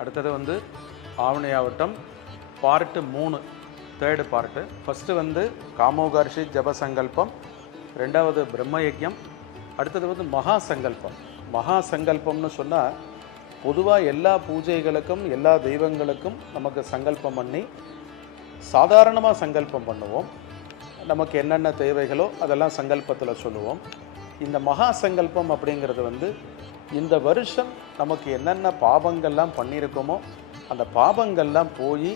அடுத்தது வந்து ஆவணியாவட்டம் part 3, third part. First வந்து காமோகார்ஷி ஜபசங்கல்பம், ரெண்டாவது பிரம்மயஜம், அடுத்தது வந்து மகா சங்கல்பம். மகா சங்கல்பம்னு சொன்னால் பொதுவாக எல்லா பூஜைகளுக்கும் எல்லா தெய்வங்களுக்கும் நமக்கு சங்கல்பம் பண்ணி சாதாரணமாக சங்கல்பம் பண்ணுவோம். நமக்கு என்னென்ன தேவைகளோ அதெல்லாம் சங்கல்பத்தில் சொல்லுவோம். இந்த மகா சங்கல்பம் அப்படிங்கிறது வந்து இந்த வருஷம் நமக்கு என்னென்ன பாபங்கள்லாம் பண்ணியிருக்கோமோ அந்த பாபங்கள்லாம் போய்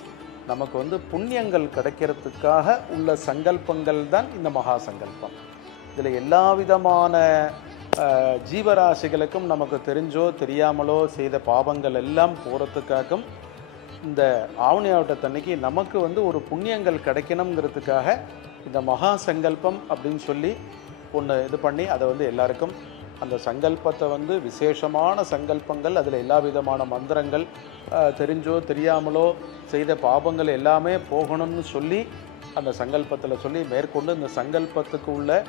நமக்கு வந்து புண்ணியங்கள் கிடைக்கிறதுக்காக உள்ள சங்கல்பங்கள் தான் இந்த மகா சங்கல்பம். இதில் எல்லா விதமான ஜீவராசிகளுக்கும் நமக்கு தெரிஞ்சோ தெரியாமலோ செய்த பாவங்கள் எல்லாம் போகிறதுக்காகவும் இந்த ஆவணி ஆவட்டத்தன்னைக்கு நமக்கு வந்து ஒரு புண்ணியங்கள் கிடைக்கணுங்கிறதுக்காக இந்த மகா சங்கல்பம் அப்படின்னு சொல்லி ஒன்று இது பண்ணி அதை வந்து எல்லாருக்கும் அந்த சங்கல்பத்தை வந்து விசேஷமான சங்கல்பங்கள், அதில் எல்லா விதமான மந்திரங்கள் தெரிஞ்சோ தெரியாமலோ செய்த பாபங்கள் எல்லாமே போகணும்னு சொல்லி அந்த சங்கல்பத்தில் சொல்லி மேற்கொண்டு இந்த சங்கல்பத்துக்கு உள்ள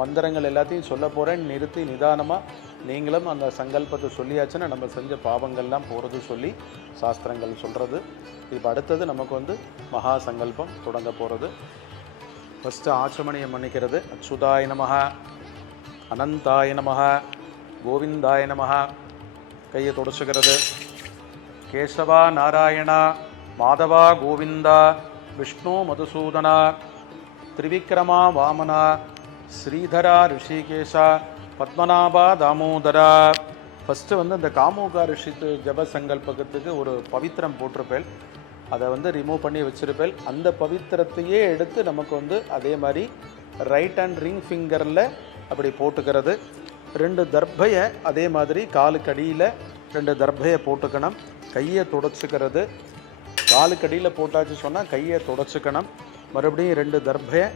மந்திரங்கள் எல்லாத்தையும் சொல்ல போகிறேன். நிறுத்தி நிதானமாக நீங்களும் அந்த சங்கல்பத்தை சொல்லியாச்சுன்னா நம்ம செஞ்ச பாவங்கள்லாம் போகிறது சொல்லி சாஸ்திரங்கள் சொல்கிறது. இப்போ அடுத்தது நமக்கு வந்து மகா சங்கல்பம் தொடங்க போகிறது. ஃபஸ்ட்டு ஆச்சமணியம் பண்ணிக்கிறது. அச்சுதாய நமஹ, அனந்தாய நமஹ, கோவிந்தாய நமஹ. கையை தொடச்சுக்கிறது. கேசவா நாராயணா, மாதவா கோவிந்தா, விஷ்ணு மதுசூதனா, திரிவிக்ரமா வாமனா, ஸ்ரீதரா ரிஷிகேஷா, பத்மநாபா தாமோதரா. ஃபஸ்ட்டு வந்து இந்த காமோகா ரிஷி ஜப சங்கல்பத்துக்கு ஒரு பவித்திரம் போட்டிருப்பேன், அதை வந்து ரிமூவ் பண்ணி வச்சுருப்பேன். அந்த பவித்திரத்தையே எடுத்து நமக்கு வந்து அதே மாதிரி ரைட் ஹேண்ட் ரிங் ஃபிங்கரில் அப்படி போட்டுக்கிறது. 2 தர்பையை அதே மாதிரி காலுக்கடியில் 2 தர்பையை போட்டுக்கணும். கையை தொடச்சிக்கிறது. காலுக்கடியில் போட்டாச்சு சொன்னால் கையை தொடச்சிக்கணும். மறுபடியும் 2 தர்பையை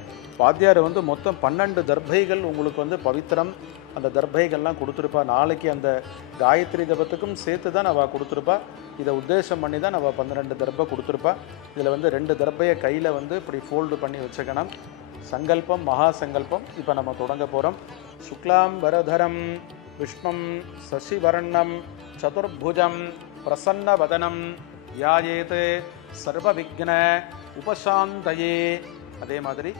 வாத்தியார் வந்து மொத்தம் 12 தர்பைகள் உங்களுக்கு வந்து பவித்திரம் அந்த தர்பைகள்லாம் கொடுத்துருப்பா. நாளைக்கு அந்த காயத்ரி ஜபத்துக்கும் சேர்த்து தான் அவள் கொடுத்துருப்பா. இதை உத்தேசம் பண்ணி தான் அவள் 12 தர்பை கொடுத்துருப்பா. இதில் வந்து 2 தர்பையை கையில் வந்து இப்படி ஃபோல்டு பண்ணி வச்சுக்கணும். சங்கல்பம் மகா சங்கல்பம் இப்போ நம்ம தொடங்க போகிறோம். சுக்லாம் வரதரம் விஷ்ணும் சசிவர்ணம் சதுர்புஜம் பிரசன்ன வதனம் யாயேத் சர்வ விக்ன உபசாந்தயே. அதே மாதிரி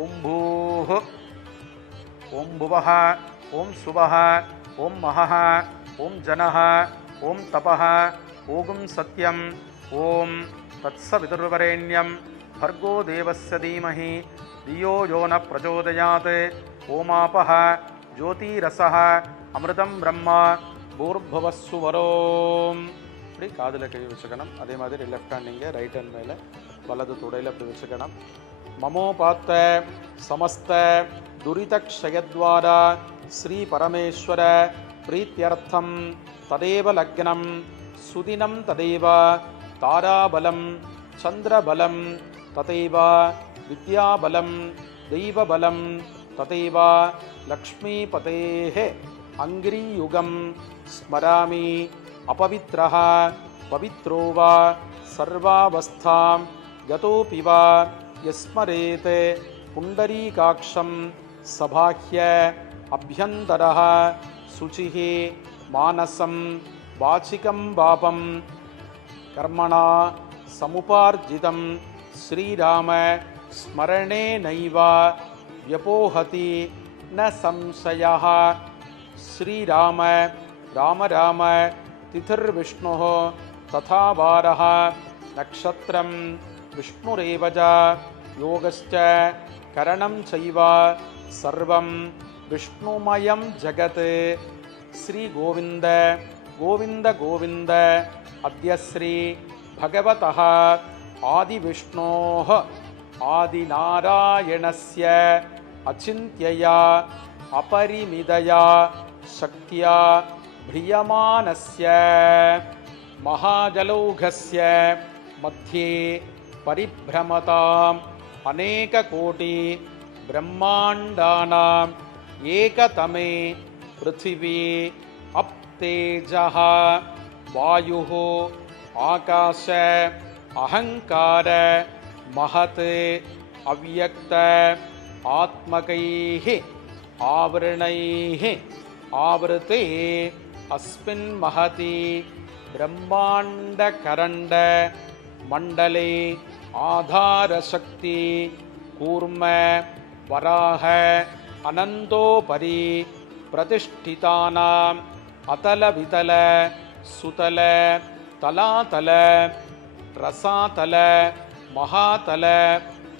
ஓம் பூஹ, ஓம் புவஹ, ஓம் சுவஹ, ஓம் மஹஹ, ஓம் ஜனஹ, ஓம் தபஹ, ஓகும் சத்யம், ஓம் தத்சவிதுர்வரேண்யம் भर्गो देवस्य धीमहि धियो यो न प्रचोदयात् ओमापः ज्योतिरसः अमृतं ब्रह्म भूर्भुवस्सु वरोम. இப்படி காதில் கை வச்சுக்கணும். அதே மாதிரி லெஃப்ட் ஹேண்ட் இங்கே, ரைட் ஹேண்ட் மேலே, வலது துடையில் அப்படி வச்சுக்கணும். மமோபாத்த சமஸ்த துரிதக்ஷயத்வாரா ஸ்ரீ பரமேஸ்வர பிரீத்தியர்த்தம் ததேவ லக்னம் சுதினம் ததேவ தாராபலம் சந்திரபலம் ததைவ வித்யாபலம் தெய்வபலம் ததைவ லக்ஷ்மீபதேஹ அங்கிரியுகம் ஸ்மராமி அபவித்ரஹ பவித்ரோ வா சர்வாவஸ்தாம் கதோபி வா யஸ்மரேத் புண்டரீகாக்ஷம் சபாஹ்ய அப்யந்தரஹ சுசிஹ மானசம் வாசிகம் பாபம் கர்மணா சமுபார்ஜிதம் ஸ்ரீராம ஸ்மரணே நைவ வ்யபோஹதி ந சம்சயः. ஸ்ரீராம ராம ராம திதிர்விஷ்ணுः ததா வாரः நக்ஷத்ரம் விஷ்ணுரேவ யோகஸ்ச கரணம் சைவ சர்வம் விஷ்ணுமயம் ஜகத். ஸ்ரீ கோவிந்த கோவிந்த கோவிந்த அத்ய ஸ்ரீ பகவதः ஆதிவிஷ்ணோः ஆதிநாராயணஸ்ய அச்சிந்த்யயா அபரிமிதயா சக்தியா பிரியமானஸ்ய மகாஜலௌகஸ்ய மத்தியே பரிப்ரமதாம் அநேககோடி பிரம்மாண்டானாம் ஏகதமே பிருத்திவி அப்தேஜः வாயுः ஆகாஷ அஹங்கார மஹத் அவ்யக்த ஆத்மகைः ஆவரணைः ஆவருத்தே அஸ்மின் மஹதி பிரம்மாண்ட கரண்ட மண்டலே ஆதாரசக்தி கூர்ம வராக அனந்தோபரி பிரதிஷ்டிதானாம் அதல விதல சுதல தலாதல ரசாதல மகாதல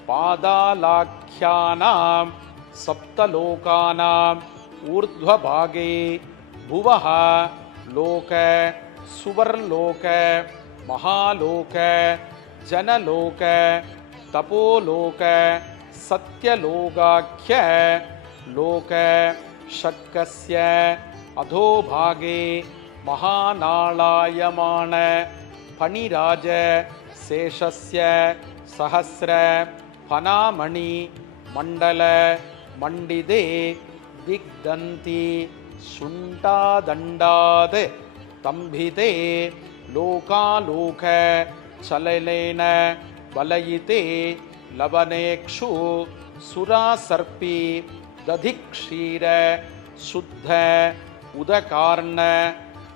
பாதாலாख्यानां சப்தலோகானாம் ஊர்த்வபாகே புவஹ லோக சுவர்லோக மகாலோக ஜனலோக தபோலோக சத்யலோகாख्य லோக ஷட்கஸ்ய அதோபாகே மகாநாளாயமான பணிராஜ சேஷஸ்ய சஹஸ்ர பனாமணி மண்டல மண்டிதே திக்தந்தி சுண்டாதண்டாத் தம்பிதே லோகாலோக சலலேன வலயிதே லவனேக்ஷு சுராசர்ப்பி ததிக்ஷீர சுத்த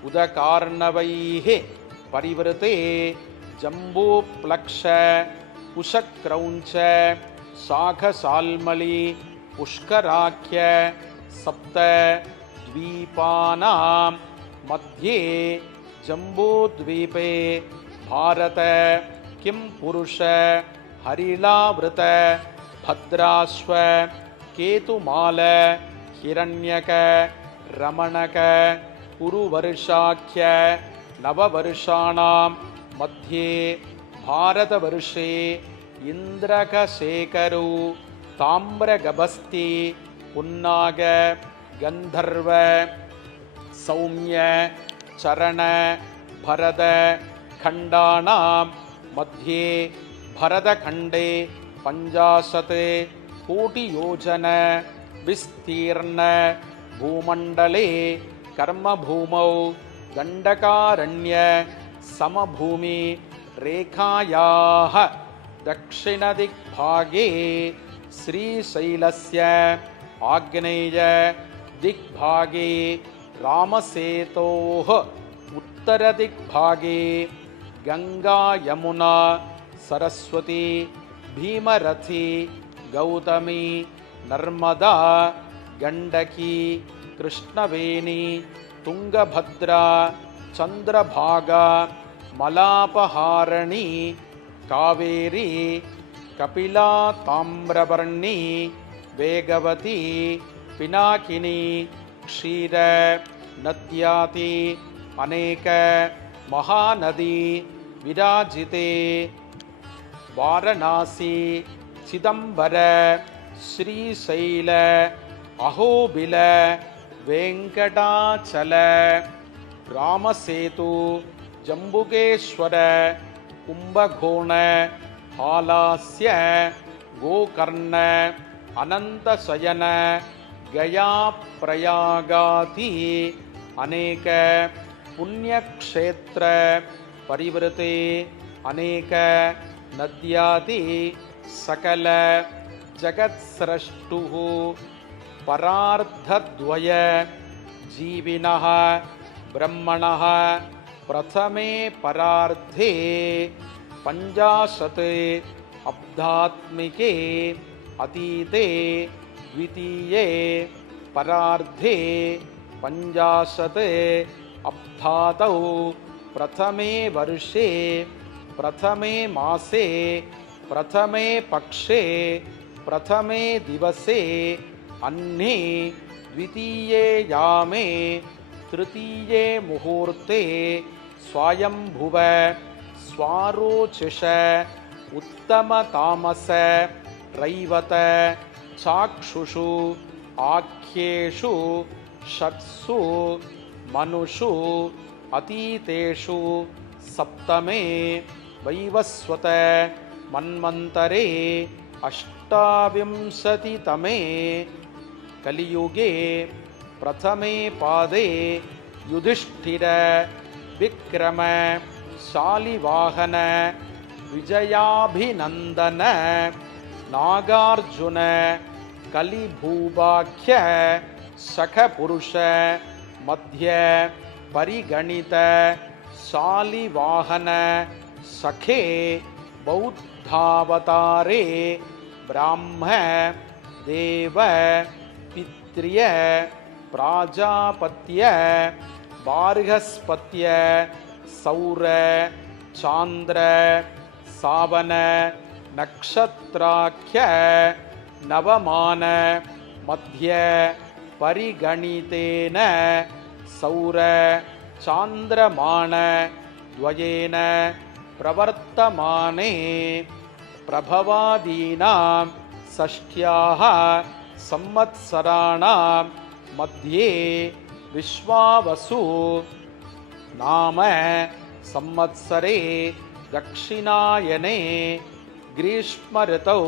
உதகார்ணவைः பரிவருத்தே ஜம்பூப்ளக்ஷ குஷக்ரௌஞ்ச சாகசால்மலி புஷ்கராக்கிய சப்த द्वीपानां मध्ये जम्बूद्वीपे भारत किं पुरुष हरिलावृत भद्राश्व केतुमाल हिरण्यक रमणक कुरुवर्षाख्य नववर्षाणां मध्ये भारतवर्षे इन्द्रकशेखरु ताम्रगभस्ति पुन्नाग गंधर्व सौम्य चरण भरद खंडानां मध्ये भरतखंडे 50 कोटियोजन विस्तीर्ण भूमंडले कर्मभूमौ दंडकारण्य समभूमि रेखायाः दक्षिणदिग्भागे श्रीशैलस्य आग्नेय दिग्भागे रामसेतोः उत्तरदिग्भागे गंगा यमुना सरस्वती भीमरथी गौतमी नर्मदा गंडकी कृष्णवेणी तुंगभद्रा चंद्रभागा मलापहारणी कावेरी कपिला ताम्रपर्णी वेगवती पिनाकिनी क्षीर नद्याति अनेक महानदी विराजिते वाराणसी चिदंबर श्रीशैल अहोबिल वेंकटाचल रामसेतु जम्बुकेश्वर कुंभकोण हालास्य गोकर्ण अनंतशयन गया प्रयागाति अनेक पुण्यक्षेत्र परिवृते अनेक नद्याति सकल जगत्सृष्टुः परार्धद्वय जीविनः ब्रह्मणः प्रथमे परार्धे 50 अब्धात्मिके अतीते द्वितीये परार्धे 50 अब्धातौ प्रथमे वर्षे प्रथमे मासे प्रथमे पक्षे प्रथमे दिवसे अन्ये द्वितीये यामे तृतीये मुहूर्ते स्वायंभुव स्वारोचिष उत्तम तामस रैवत चाक्षुषु आख्येषु षट्सु मनुषु अतीतेषु सप्तमे वैवस्वत मन्वन्तरे 28तमे कलियुगे प्रथमे पादे युधिष्ठिर विक्रम शालिवाहन विजयाभिनंदन नागार्जुन कलिभूभाख्य सखपुरुष मध्य परिगणित शालिवाहन सखे बौद्धावतारे ब्राह्म देव पित्र्य प्राजापत्य बार्हस्पत्य सौर चांद्र सावन नक्षत्राख्य नवमान मध्य परिगणितेन सौर चांद्रमान द्वयेन प्रवर्तमाने प्रभवादीनां षष्ट्याः संवत्सराणां मध्ये विश्वावसु नाम संवत्सरे दक्षिणायने ग्रीष्म ऋतौ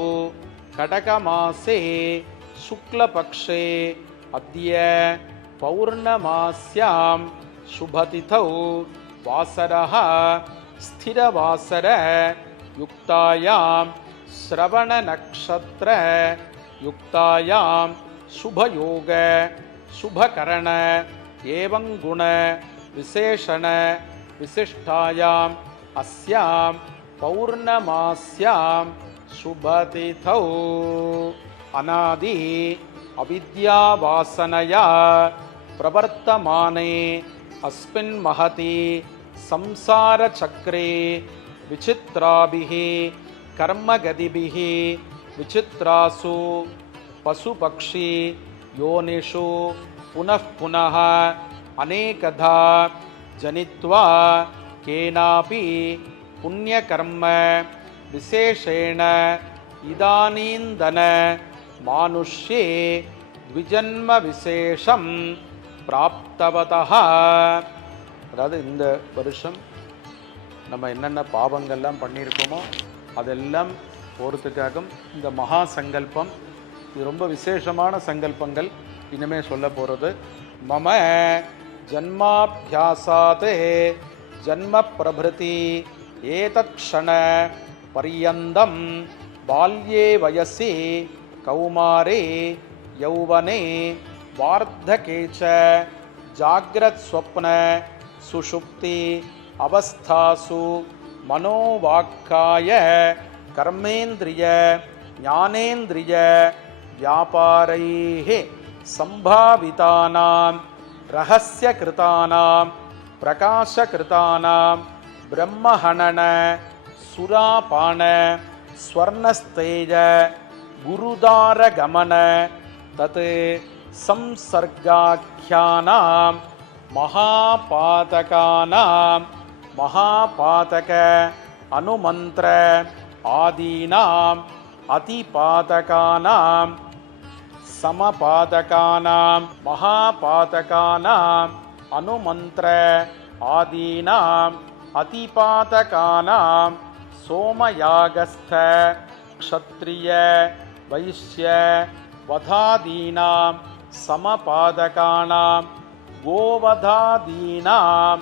कटकमासे शुक्लपक्षे अद्य पौर्णमास्यां शुभतिथौ वासरः स्थिरवासर युक्तायां श्रवणनक्षत्र युक्तायां शुभयोग शुभकरण एवं गुण विशेषण विशिष्टायाम् अस्यां पौर्णमास्यां शुभतिथौ अनादि अविद्यावासनया प्रवर्तमाने अस्मिन् महति संसारचक्रे विचित्राभिः कर्मगतिभिः विचित्रासु पशुपक्षी योनिषु पुनः पुनः अनेकधा जनित्वा केनापि पुण्यकर्म विशेषेण इदानीन्तन मानुष्ये द्विजन्म विशेषம் प्राप्तवतः. அதாவது இந்த வருஷம் நம்ம என்னென்ன பாவங்கள்லாம் பண்ணியிருக்கோமோ அதெல்லாம் போகிறதுக்காக இந்த மகா சங்கல்பம், இது ரொம்ப விசேஷமான சங்கல்பங்கள் இனிமே சொல்ல போகிறது. மம ஜன்மாபியாசாத் ஜன்ம பிரபிருதி ஏதத் க்ஷண பர்யந்தம் பால்யே வயசி கௌமாரே யௌவனே வார்த்தகே ச ஜாக்ரத் ஸ்வப்ன சுஷுப்தி அவஸ்தாசு மனோவாக்காய கர்மேந்திரிய ஞானேந்திரிய வியாபாரைஹ சம்பாவிதானாம் ரகஸ்யகிருதானாம் பிரகாசகிருதானாம் பிரம்மஹனன சுராபான ஸ்வர்ணஸ்தேஜ குருதாரகமன தத் சம்சர்காख्यानां மகாபாதகானாம் மகாபாதக அனுமந்திர ஆதீனாம் அதிபாதகானாம் சமபாதகானாம் மகாபாதகானாம் அனுமந்திர ஆதீனாம் அதிபாதகானாம் சோமயாகஸ்த க்ஷத்ரிய வைஷ்ய வதாதீனாம் சமபாதகானாம் கோவதாதீனாம்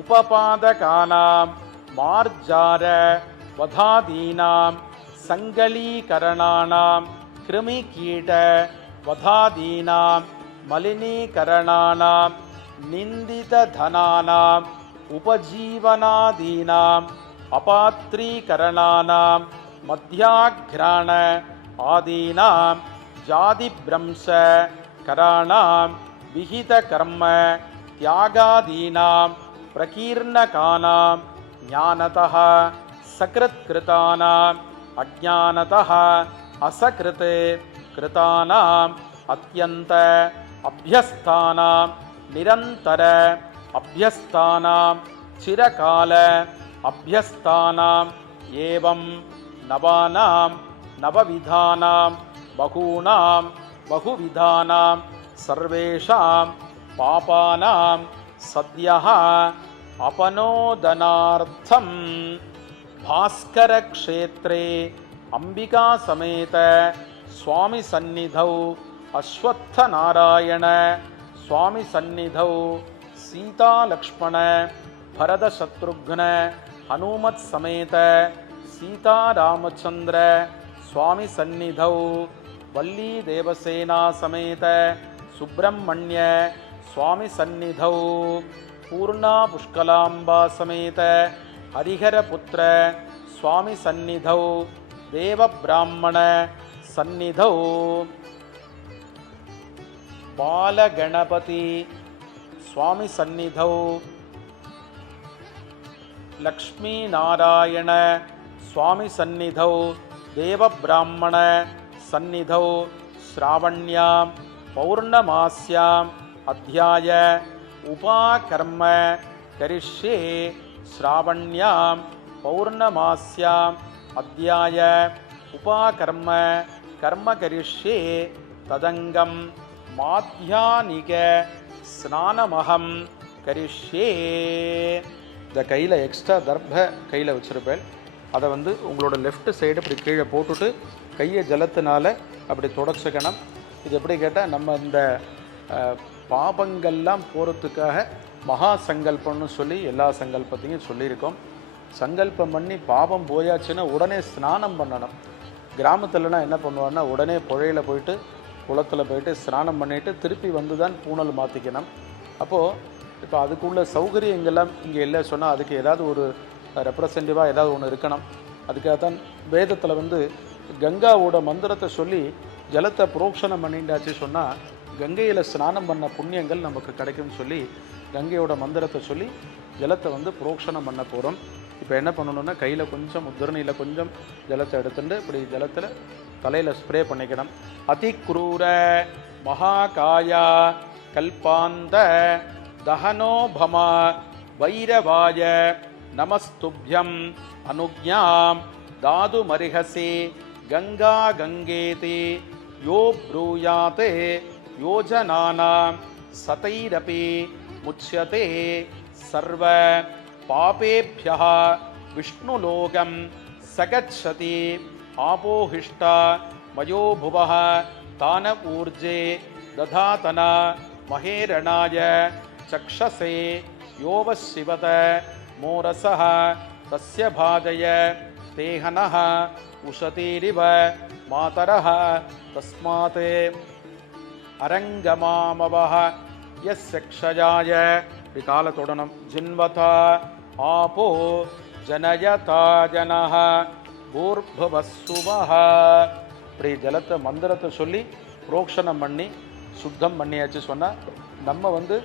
உபபாதகானாம் மார்ஜார வதாதீனாம் சங்கலீகரணானாம் கிருமிகீட வதாதீனாம் மலினீகரணானாம் நிந்திததனானாம் உபஜீவனாதீனாம் அபாத்ரீகரணானாம் மத்யாக்ராண ஆதீனாம் ஜாதிப்ரம்ச கராணாம் விஹித கர்ம தியாகாதீனாம் பிரகீர்ணகானாம் ஞானதः சக்ருத்கிருதானாம் அஜ்ஞானதः அசக்ருத் கிருதானாம் அத்யந்த அபியஸ்தானாம் நிரந்தர அபியஸ்தானாம் சிரகால அபியஸ்தானாம் ஏவம் நவானாம் நவவிதானாம் பகூனாம் பகுவிதானாம் சர்வேஷாம் பாபானாம் சத்யः अपनोदनार्थम भास्कर क्षेत्रे अंबिका समेत स्वामी सन्निधौ अश्वत्थ नारायण स्वामी सन्निधौ सीता लक्ष्मण भरत शत्रुघ्न हनुमत समेत सीता रामचंद्र स्वामी सन्निधौ वल्ली देवसेना समेत सुब्रह्मण्य स्वामी सन्निधौ பூர்ணா புஷ்கலாம்பா சமேத ஹரிஹரபுத்திர சுவாமி சந்நிதௌ தேவ பிராமண சந்நிதௌ பாலகணபதி சுவாமி சந்நிதௌ லக்ஷ்மீ நாராயண சுவாமி சந்நிதௌ தேவ பிராமண சந்நிதௌ ஸ்ராவண்யாம் பௌர்ணமாஸ்யாம் அத்தியாய உபாகர்ம கரிஷ்யே ஸ்ராவண்யாம் பௌர்ணமாஸ்யாம் அத்தியாய உபாகர்ம கர்ம கரிஷ்யே ததங்கம் மாத்யானிக ஸ்நானமகம் கரிஷ்யே. இந்த கையில் எக்ஸ்ட்ரா தர்ப கையில் வச்சுருப்பேன். அதை வந்து உங்களோட லெஃப்ட் சைடு இப்படி கீழே போட்டுட்டு கையை ஜலத்தினால அப்படி தொடச்சிக்கணும். இது எப்படி கேட்டால் நம்ம இந்த பாபங்கள்லாம் போகிறதுக்காக மகா சங்கல்பம்னு சொல்லி எல்லா சங்கல்பத்தையும் சொல்லியிருக்கோம். சங்கல்பம் பண்ணி பாபம் போயாச்சுன்னா உடனே ஸ்நானம் பண்ணணும். கிராமத்துலலாம் என்ன பண்ணுவாங்கன்னா உடனே புழையில் போயிட்டு குளத்தில் போயிட்டு ஸ்நானம் பண்ணிவிட்டு திருப்பி வந்து தான் பூணல் மாற்றிக்கணும். அப்போது இப்போ அதுக்குள்ள சௌகரியங்கள்லாம் இங்கே இல்லை சொன்னால் அதுக்கு ஏதாவது ஒரு ரெப்ரசன்டிவாக ஏதாவது ஒன்று இருக்கணும். அதுக்காக தான் வேதத்தில் வந்து கங்காவோட மந்திரத்தை சொல்லி ஜலத்தை புரோக்ஷனம் பண்ணிண்டாச்சு சொன்னால் கங்கையில் ஸ்நானம் பண்ண புண்ணியங்கள் நமக்கு கிடைக்கும்னு சொல்லி கங்கையோட மந்திரத்தை சொல்லி ஜலத்தை வந்து புரோக்ஷனம் பண்ண போகிறோம். இப்போ என்ன பண்ணணுன்னா கையில் கொஞ்சம் உத்தரணியில் கொஞ்சம் ஜலத்தை எடுத்துட்டு இப்படி ஜலத்தில் தலையில் ஸ்ப்ரே பண்ணிக்கணும். அதிக்ரூர மகாகாயா கல்பாந்த தஹனோபமா வைரவாய நமஸ்துப்யம் அனுஜ்ஞாம் தாது மரிஹசி கங்கா கங்கேதி யோ ப்ரூயாதே யோஜனானாம் சதைரபி முச்யதே சர்வ பாபேभ्यः விஷ்ணுலோகம் சகச்சதி ஆபோஹிஷ்டா மயோ புவः தான ஊர்ஜே ததாதனா மகேரணாய சக்ஷசே யோவசிவத மோரசः தஸ்ய பாஜய தேஹனः உஷதீரிவ மாதரः தஸ்மாத் அரங்கமாமவः யஸ்யக்ஷயாய விகாலத்தொடனம் ஜின்வதா ஆபோ ஜனயதா ஜனஹ பூர்பவஸ்ஸுவஹ. இப்படி ஜலத்தை மந்திரத்தை சொல்லி புரோக்ஷனம் பண்ணி சுத்தம் பண்ணியாச்சு சொன்னால் நம்ம வந்து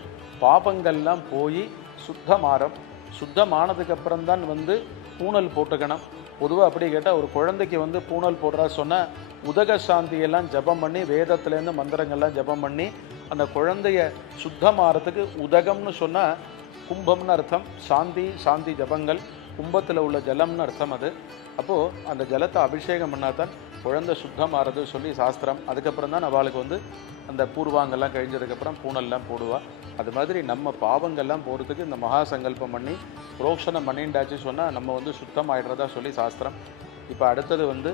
பாபங்கள்லாம் போய் சுத்தமாறம். சுத்தமானதுக்கப்புறம் தான் வந்து பூணல் போட்டுக்கணும். பொதுவாக அப்படி கேட்டால் ஒரு குழந்தைக்கு வந்து பூணல் போடுறா சொன்னால் உதக சாந்தியெல்லாம் ஜபம் பண்ணி வேதத்துலேருந்து மந்திரங்கள்லாம் ஜபம் பண்ணி அந்த குழந்தைய சுத்தமாகறதுக்கு உதகம்னு சொன்னால் கும்பம்னு அர்த்தம். சாந்தி சாந்தி ஜபங்கள் கும்பத்தில் உள்ள ஜலம்னு அர்த்தம் அது. அப்போது அந்த ஜலத்தை அபிஷேகம் பண்ணால் தான் குழந்தை சுத்தமாகிறது சொல்லி சாஸ்திரம். அதுக்கப்புறம் தான் அவளுக்கு வந்து அந்த பூர்வாங்கெல்லாம் கழிஞ்சதுக்கப்புறம் பூனெல்லாம் போடுவாள். அது மாதிரி நம்ம பாவங்கள்லாம் போகிறதுக்கு இந்த மகா சங்கல்பம் பண்ணி புரோக்ஷனம் பண்ணிண்டாச்சு சொன்னால் நம்ம வந்து சுத்தம் ஆகிடுறதா சொல்லி சாஸ்திரம். இப்போ அடுத்தது வந்து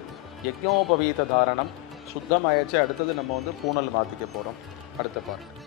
யஜ்ஞோபவீத தாரணம். சுத்தம் ஆயிடுச்சு. அடுத்தது நம்ம வந்து பூனல் மாற்றிக்க போகிறோம். அடுத்த பாருங்கள்.